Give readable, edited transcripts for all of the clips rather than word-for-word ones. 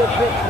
Vamos!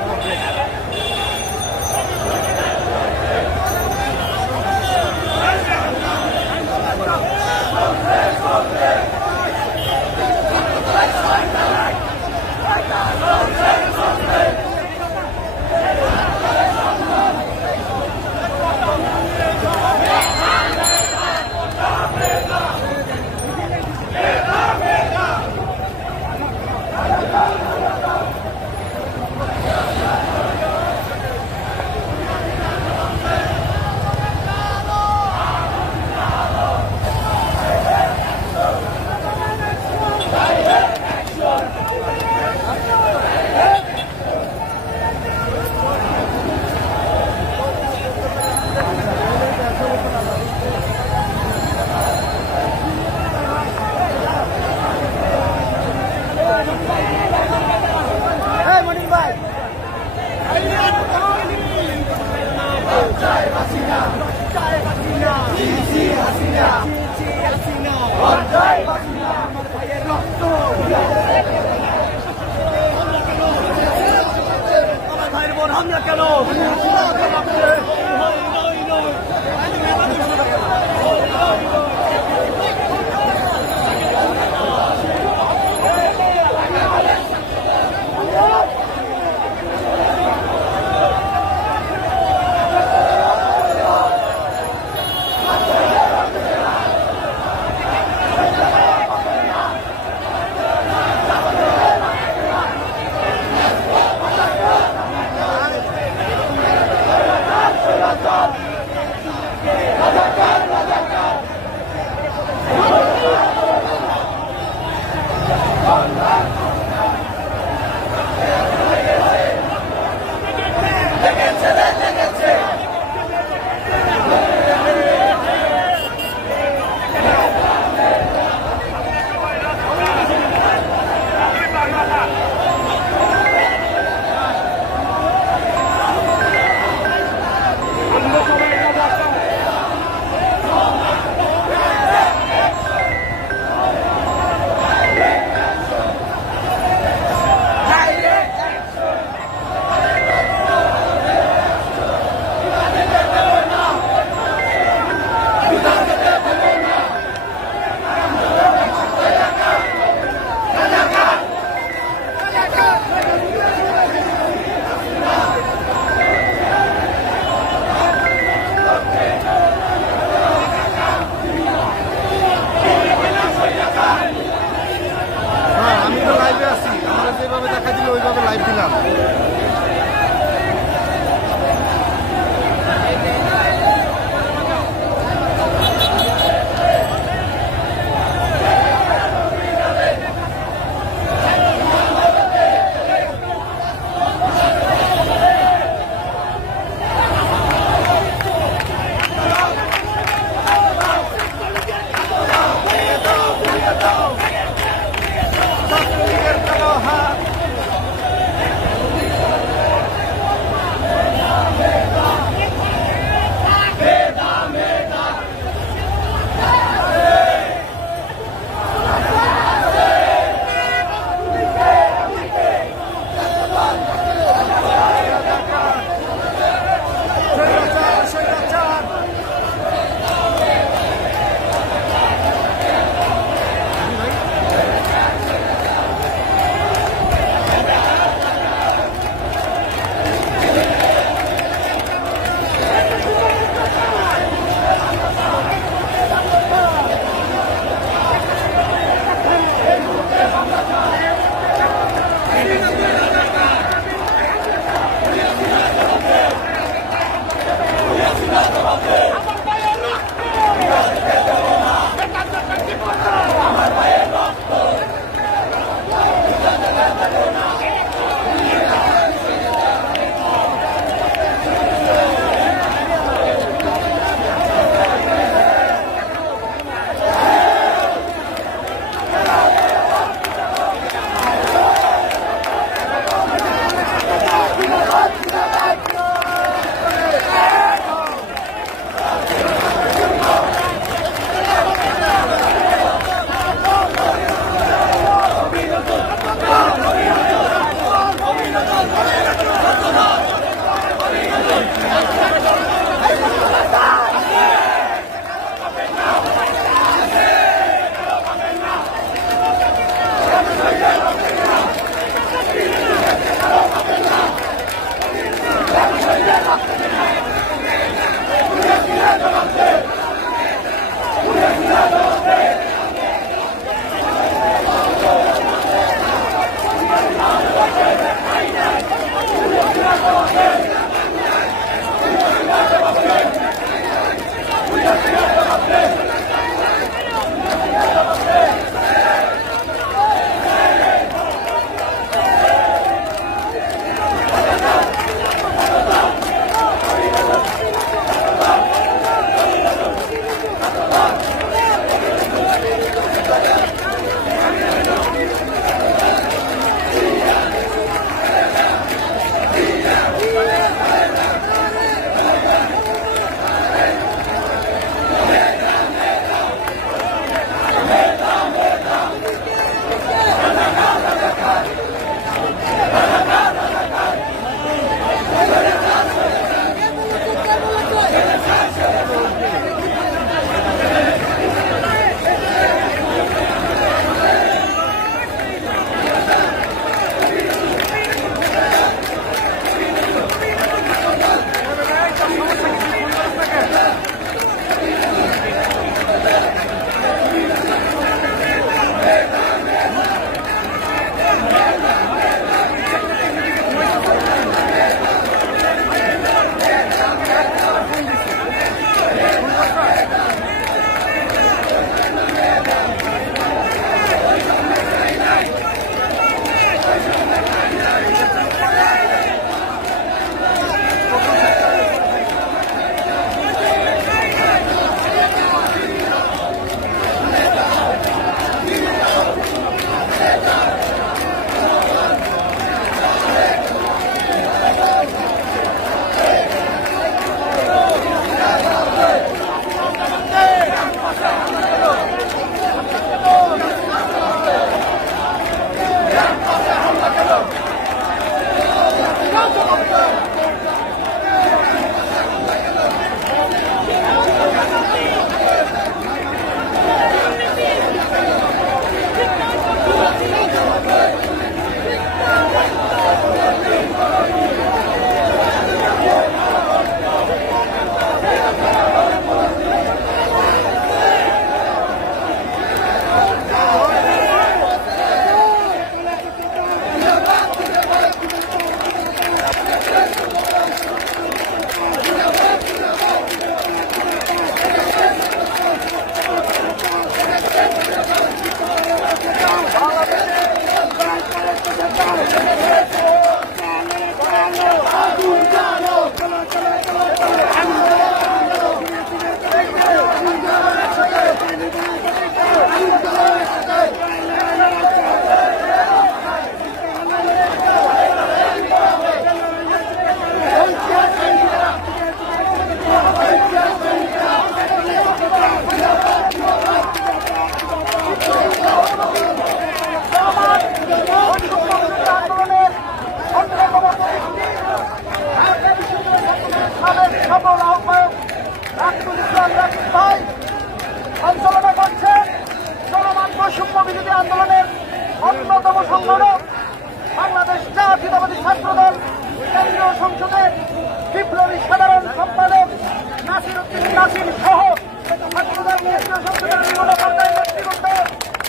Nasir সহ ছাত্রদল কেন্দ্রীয় সংসদের বিভিন্ন পর্যায়ের নেতৃবৃন্দ,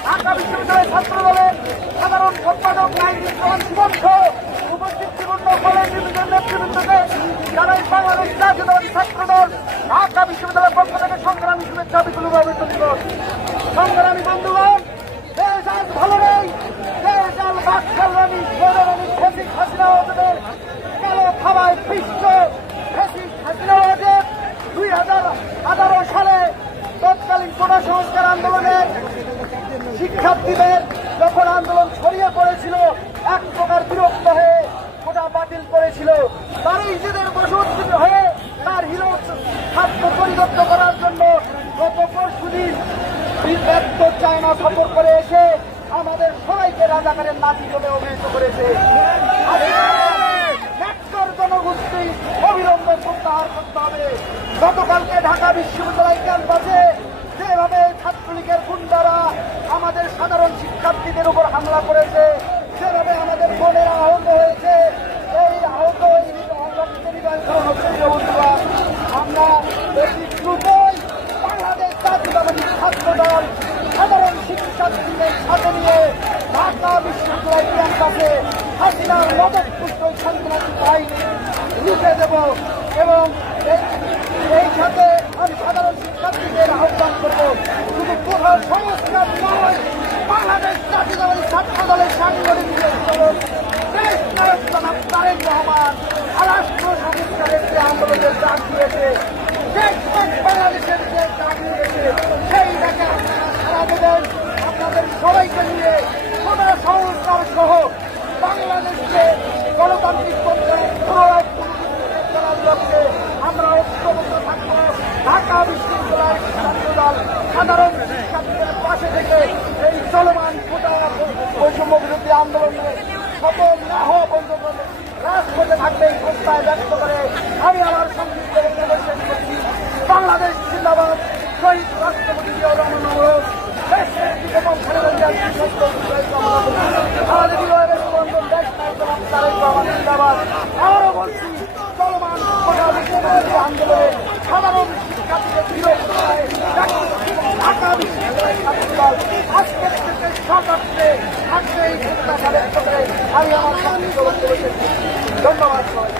ঢাকা বিশ্ববিদ্যালয় ছাত্র দলের সাধারণ সম্পাদক নাইমুর রহমান জীবন সহ উপস্থিত বিভিন্ন কলেজ ইউনিয়নের নেতৃবৃন্দকে জানাই বাংলাদেশ জাতীয়তাবাদী ছাত্র দল ঢাকা বিশ্ববিদ্যালয়ের পক্ষ থেকে সংগ্রামী শুভেচ্ছা বিপ্লবী অভিনন্দন। সংগ্রামী বন্ধুগণ, দেশ আজ ভালো নেই। দেশ আল বাকশালী সৌররানী ফেসিস হাসিনা ওয়াজেদের কালো থাবায় পৃষ্ঠ ফেসিস হাসিনা ওয়াজেদ 2018 সালে তৎকালীন কোটা সংস্কার আন্দোলনের শিক্ষার্থীদের যখন আন্দোলন ছড়িয়ে পড়েছিল, এক প্রকার বিরক্ত হয়ে কোটা বাতিল করেছিল। তার নিজেদের বশবর্তী হয়ে তার হিরো ছাত্র পরিদত্ত করার জন্য গত পরশুদিন চায়না সফর করে এসে আমাদের সবাইকে রাজাকারের নাতি বলে অভিহিত করেছে। জনগোষ্ঠী অবিলম্বে প্রত্যাহার করতে হবে। গতকালকে ঢাকা বিশ্ববিদ্যালয় ক্যাম্পাসে যেভাবে ছাত্রলীগের গুন্ডারা আমাদের সাধারণ শিক্ষার্থীদের উপর হামলা করেছে, যেভাবে আমাদের বোনেরা আহত হয়েছে, এই আহত আমরা অতি দ্রুতই বাংলাদেশ জাতীয়তাবাদী ছাত্র দল সাধারণ শিক্ষার্থীদের সাথে নিয়ে ঢাকা বিশ্ববিদ্যালয় ক্যাম্পাসে হাসিনার মদতপুষ্ট সন্ত্রাসী বাহিনী রুখে দেব এবং এই সাথে আমি সাধারণ শিক্ষার্থীদের আহ্বান করব, শুধু কোথাও সংস্কার নয়, বাংলাদেশ জাতীয়তাবাদী ছাত্র দলের সাংগঠনিক দেশ নায়ক জনাব তারেক রহমান রাষ্ট্র সংস্কারের যে আন্দোলনের ডাক দিয়েছে, বাংলাদেশের যে ডাক দিয়েছে, সেই ডাকে আপনারা সারা দেবেন। আপনাদের সবাইকে নিয়ে কোটা সংস্কার সহ বাংলাদেশকে গণতান্ত্রিক করার লক্ষ্যে আমরা ঐক্যবদ্ধ থাকবো। ঢাকা বিশ্ববিদ্যালয়ের ছাত্র দল সাধারণ শিক্ষার্থীদের পাশে থেকে এই চলমান কোটা বৈষম্য বিরোধী আন্দোলনে সফল না হওয়া পর্যন্ত রাজপথে থাকবে এই প্রস্তাব ব্যক্ত করে আমি আমার সংক্ষিপ্ত বক্তব্য শেষ করছি। বাংলাদেশ জিন্দাবাদ। শহীদ রাষ্ট্রপতি জিয়াউর রহমান অমর। দেশের বিকল্প খালেদা জিয়ার আমাদের বিজয়ের বন্ধন দেশ নায়ক জনাব তারেক রহমান জিন্দাবাদ। আবারও বলছি, চলমান কোটা বিশ্ববিদ্যালয় আন্দোলনে সাধারণ শিক্ষার্থীদের বিরোধ করায় ঢাকা বিশ্ববিদ্যালয় ছাত্রদল আজকের থেকে সকালে থাকবে এই প্রত্যাশা ব্যক্ত করে আমি আমার সংক্ষিপ্ত বক্তব্য শেষ করছি। ধন্যবাদ সবাই।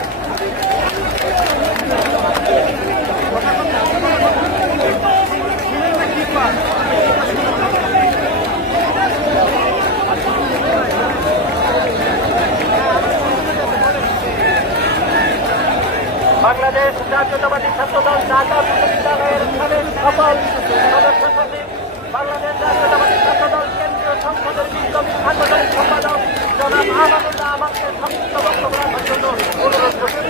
বাংলাদেশ জাতীয়তাবাদী ছাত্রদল ঢাকা বিশ্ববিদ্যালয়ের সাবেক সফল সদস্য সচিব, বাংলাদেশ জাতীয়তাবাদী ছাত্রদল কেন্দ্রীয় সংসদের বিপ্লবী সাংগঠনিক সম্পাদক জনাব আমানুল্লাহ আমাকে সংক্ষিপ্ত বক্তব্য রাখার জন্য অনুরোধ করছি।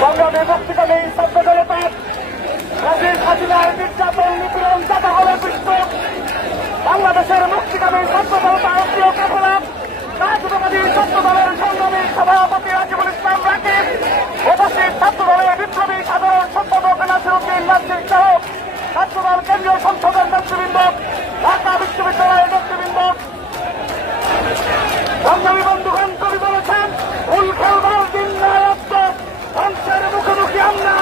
সংগ্রামে মুক্তিকামী ছাত্র জনতার ফ্যাসিস্ট হাসিনার নির্যাতন নিপীড়ন চাপা হলে পৃষ্ঠ বাংলাদেশের মুক্তিকামী ছাত্র জনতার প্রিয় কাফেলা জাতীয়তাবাদী ছাত্র দলের সংগ্রামী সভাপতি রাজিবুল ইসলাম রাকিব, উপস্থিত ছাত্র দলের বিপ্লবী সাধারণ সম্পাদক নাসিরউদ্দিন নাসির সহ ছাত্রদল কেন্দ্রীয় সংসদের নেতৃবৃন্দ, ঢাকা বিশ্ববিদ্যালয়ের নেতৃবৃন্দ, সংগ্রামী বন্ধুগণ, কবি বলেছেন ভুল খেলবার দিন নায়ত্ব ধ্বংসের মুখোমুখি আমরা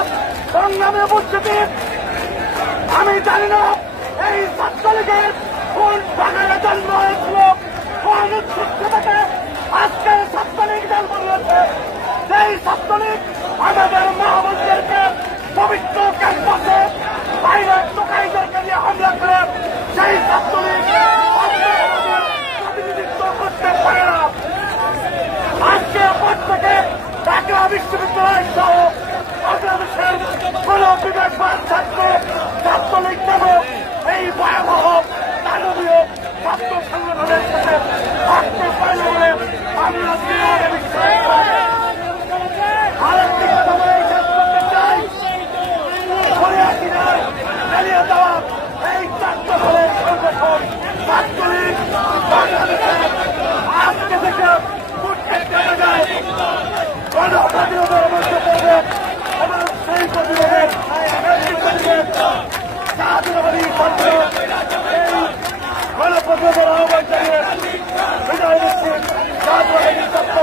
সংগ্রামে উপস্থিতি। আমি জানি না এই ছাত্রলীগের কোন বাগানে জন্ম হয়েছিল, কোন উৎসুকতাতে আজকে ছাত্রলীগ জন্ম নিয়েছে। সেই ছাত্রলীগ আমাদের মহাবন্ধুদেরকে পবিত্র ক্যাম্পাসে বাইরের টোকাইদেরকে নিয়ে হামলা করে সেই ছাত্রলীগ প্রতিনিধিত্ব করতে পারে না। আজকে পর থেকে ঢাকা বিশ্ববিদ্যালয় সহ বাংলাদেশের কোন বিবেকবান ছাত্র ছাত্রলীগ নামক এই ভয়াবহ মানবীয় ছাত্র সংগঠনের সাথে থাকতে পারে বলে আমি আরেকদিকে আমরা এই শেষ করতে চাই। ঘুরে আসি না চালিয়ে দেওয়া এই ছাত্র দলের সংগঠন ছাত্রলীগ বাংলাদেশের আজকে থেকে দেখা যায় গণস্বাধীনতার মধ্যে পড়বে এবং সেই প্রতিরোধের জাতীয়তাবাদী ছাত্র এই গণপ্রতিরোধের আহ্বান জানিয়ে বিদায় নিচ্ছি। জাতীয়তাবাদী ছাত্র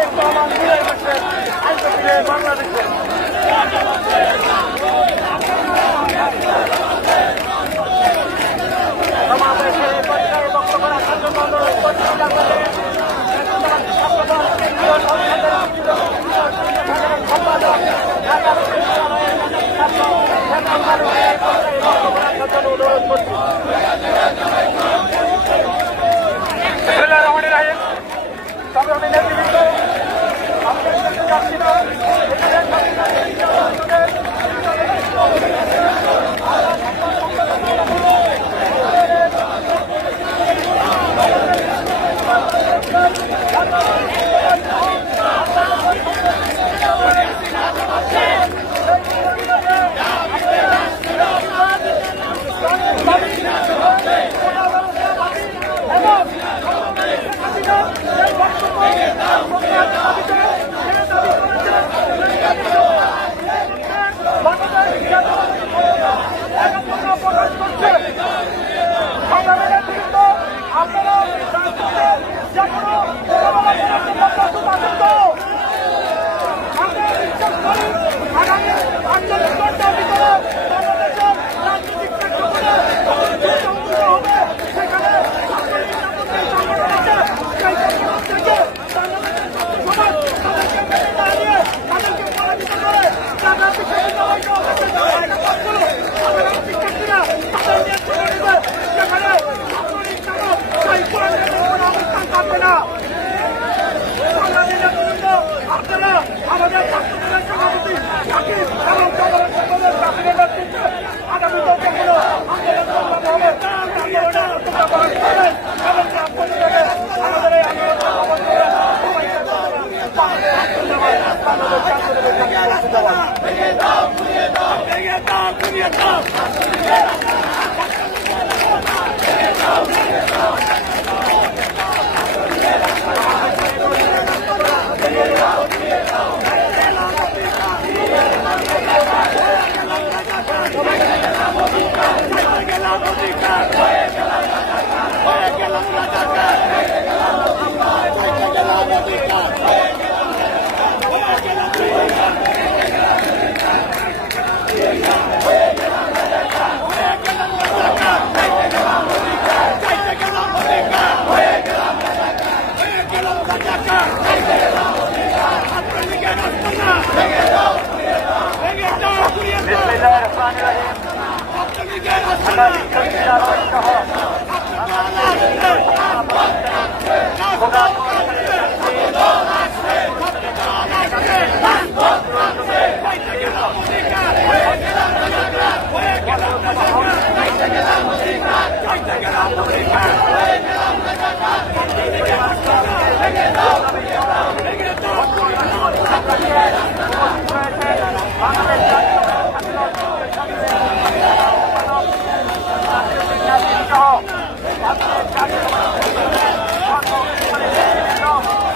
তারেক রহমান বিদায় করছেন আইনজীবী বাংলাদেশে। সমাবেশের পর্যায়ে বক্তব্য রাখার জন্য অনুরোধ করছি বাংলাদেশ ছাত্রদল কেন্দ্রীয় সংসদের সম্পাদক ঢাকা বিশ্ববিদ্যালয়ের ছাত্র বক্তব্য রাখার জন্য অনুরোধ করছি। সংগ্রামী নেতৃবৃন্দ, আমাদের কাছে যাচ্ছি না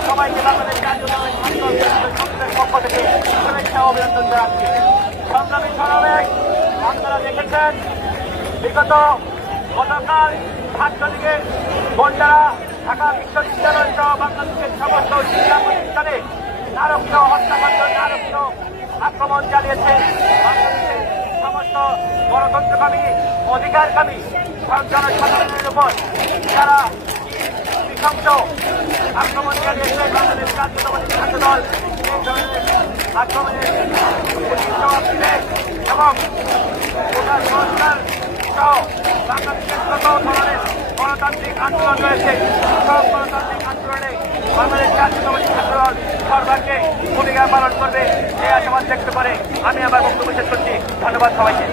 সবাইকে বাংলাদেশ পক্ষ থেকে শুভেচ্ছা অভিনন্দন জানাচ্ছি। সংগ্রামী সমাবেশ আপনারা দেখেছেন গতকাল ছাত্রলীগের বন্ডারা ঢাকা বিশ্ববিদ্যালয় সহ বাংলাদেশের সমস্ত শিক্ষা প্রতিষ্ঠানে নারকীয় হত্যাকাণ্ড নারকীয় আক্রমণ চালিয়েছে। বাংলাদেশের সমস্ত গণতন্ত্রকামী অধিকারকামী জনসাধারণের উপর যারা নৃশংস আক্রমণ চালিয়েছে বাংলাদেশ জাতীয়তাবাদী ছাত্রদল এই ধরনের আক্রমণের জবাব দিলে এবং গোটা সংস্কার সহ বাংলাদেশের যত ধরনের গণতান্ত্রিক আন্দোলন রয়েছে সব গণতান্ত্রিক আন্দোলনে বাংলাদেশ জাতীয়তাবাদী ছাত্রদল সরকারকে ভূমিকা পালন করবে এই আশাবাদ ব্যক্ত করে আমি আবার বক্তব্য শেষ করছি। ধন্যবাদ সবাইকে।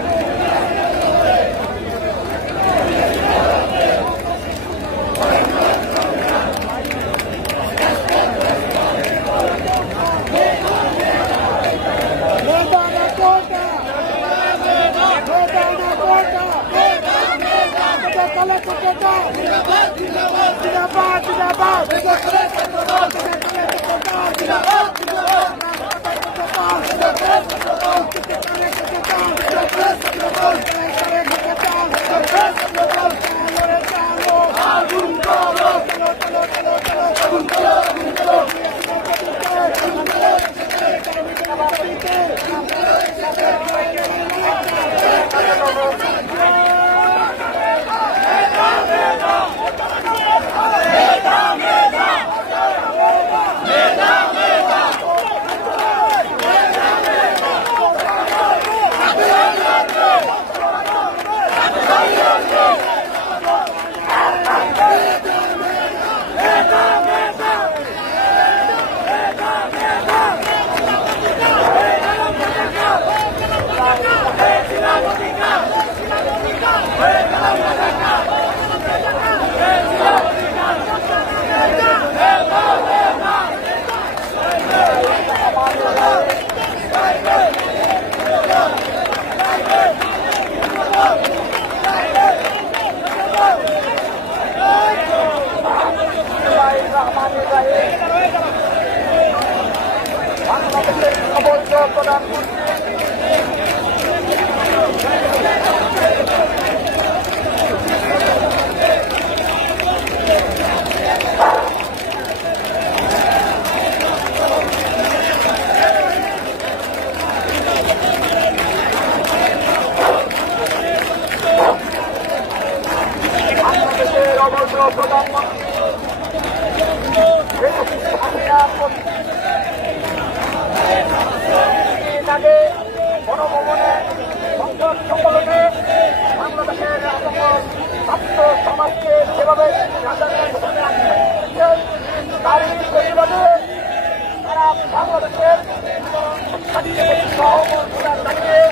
সহমর্মিতা জানিয়ে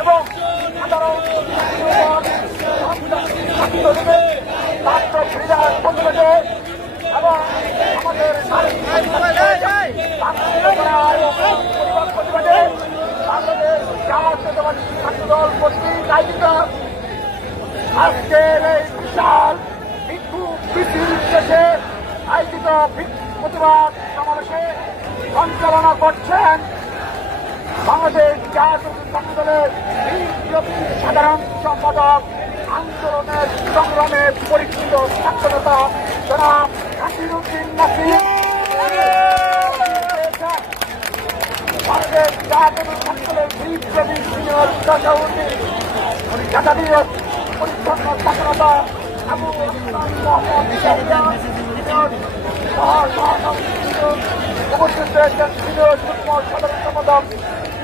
এবং সাধারণ ছাত্র ক্রীড়ার প্রতিবাদে এবং আমাদের প্রতিবাদে বাংলাদেশ জাতীয়তাবাদী ছাত্রদল কর্তৃক আয়োজিত আজকের এই বিশাল বিক্ষোভ মিছিল শেষে আয়োজিত প্রতিবাদ সমাবেশে সঞ্চালনা করছেন বাংলাদেশ জাতীয়তাবাদী ছাত্রদলের সাধারণ সম্পাদক, আন্দোলনের সংগ্রামে পরিচিত ছাত্রনেতা জনাব নাসিরউদ্দিন নাসির। বাংলাদেশ জাতীয়তাবাদী ছাত্রদলের বিপ্লবী সিনিয়র সভাপতি জাতীয় পরিচ্ছন্ন ছাত্রনেতা আবু উপস্থিত রয়েছেন সিনিয়র যুগ্ম সাধারণ সম্পাদক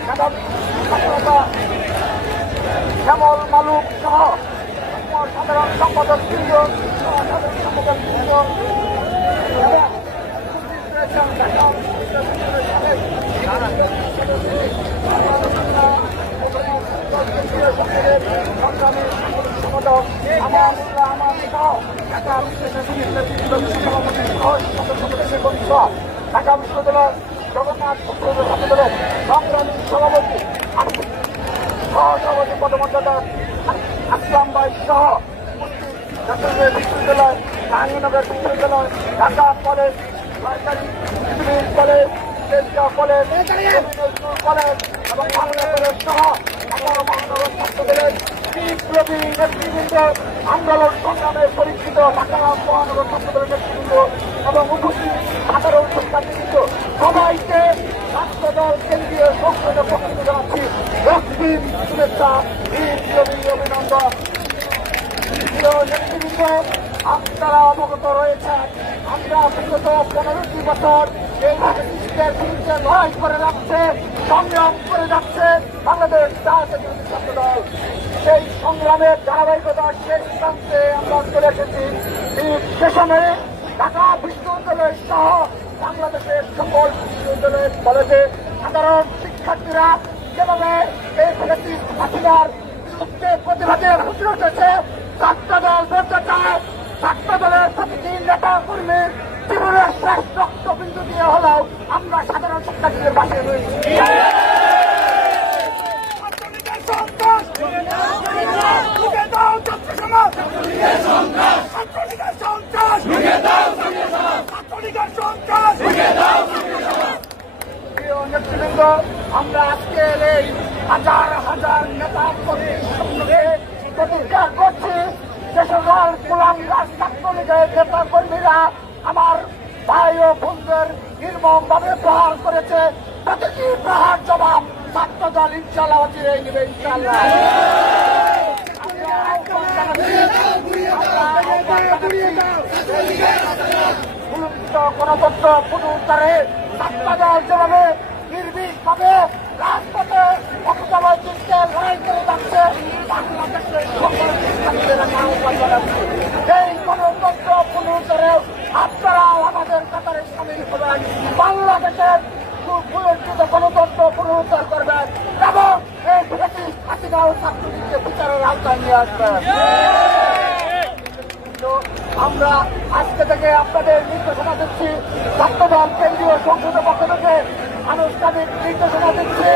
ছাত্রনেতা শ্যামল মালুক সহ সাধারণ সম্পাদক সিনিয়র সাধারণ সম্পাদক সিনিয়র ঢাকা বিশ্ববিদ্যালয় জগন্নাথ ছাত্রদলের সংগ্রামী সভাপতি সহসভাপতি পদমর্যাদা আসলাম ভাই সহ চট্টগ্রাম বিশ্ববিদ্যালয়, জাহাঙ্গীরনগর বিশ্ববিদ্যালয়, ঢাকা কলেজ, সরকারি সিভিল কলেজ, কলেজ, কলেজ এবং বাংলা কলেজ সহ ঢাকা মহানগর ছাত্রদলের বিপ্লবী নেতৃবৃন্দ, আন্দোলন সংগ্রামে পরিচিত ঢাকা মহানগর ছাত্রদলের নেতৃবৃন্দ এবং উপস্থিত সাধারণ শিক্ষার্থীবৃন্দ সবাইকে ছাত্রদল কেন্দ্রীয় সংসদের পক্ষ থেকে জানাচ্ছি রক্তিম শুভেচ্ছা, বিপ্লবী অভিনন্দন। নেতৃবৃন্দ, আপনারা অবগত রয়েছেন আমরা বিগত 15টি বছর এই ব্রিটিশদের বিরুদ্ধে লড়াই করে যাচ্ছে, সংগ্রাম করে যাচ্ছে বাংলাদেশ জাতীয়তাবাদী ছাত্রদল। সেই সংগ্রামের ধারাবাহিকতার শেষ প্রান্তে আমরা চলে এসেছি। সে সময়ে ঢাকা বিশ্ববিদ্যালয় সহ বাংলাদেশের সকল বিশ্ববিদ্যালয়ের কলেজে সাধারণ শিক্ষার্থীরা যেভাবে এই হাসিনার বিরুদ্ধে প্রতিবাদে ফুটে উঠেছে, ছাত্রদল বলতে চায় ছাত্রদলের প্রতিটি নেতা কর্মীর জীবনের শেষ রক্তবিন্দু দিয়ে হলেও আমরা সাধারণ শিক্ষার্থীদের পাশে রয়েছি। নেতৃবৃন্দ, আমরা আজকের এই হাজার হাজার নেতা কর্মীর সঙ্গে প্রতিজ্ঞা করছি যে সকল কুলাঙ্গার ছাত্রলীগের নেতা কর্মীরা আমার ভাই ও বোনদের নির্মম ভাবে প্রহার করেছে, প্রতিটি প্রহার জবাব ছাত্রদল ইনশাল্লাহ অচিরে নেবে। ইনশাল্লাহ গণতন্ত্র পুনরুদ্ধারে ছাত্রদল যেভাবে নির্ভীকভাবে রাজপথে অপরাধীকে লড়াই করে যাচ্ছে, বাংলাদেশের সকল শিক্ষার্থীরা এই গণতন্ত্র পুনরুদ্ধারে আপনারাও আমাদের কাতারে সামিল হবেন, বাংলাদেশের পুনরুদ্ধার গণতন্ত্র পুনরুদ্ধার করবেন এবং এই ব্রিটিশ হাসিনা ও ছাত্রলীগকে বিচারের আওতায় নিয়ে আসবেন। আমরা আজকে থেকে আপনাদের নির্দেশনা দিচ্ছি, ছাত্রদল কেন্দ্রীয় সংসদের পক্ষ থেকে আনুষ্ঠানিক নির্দেশনা দিচ্ছি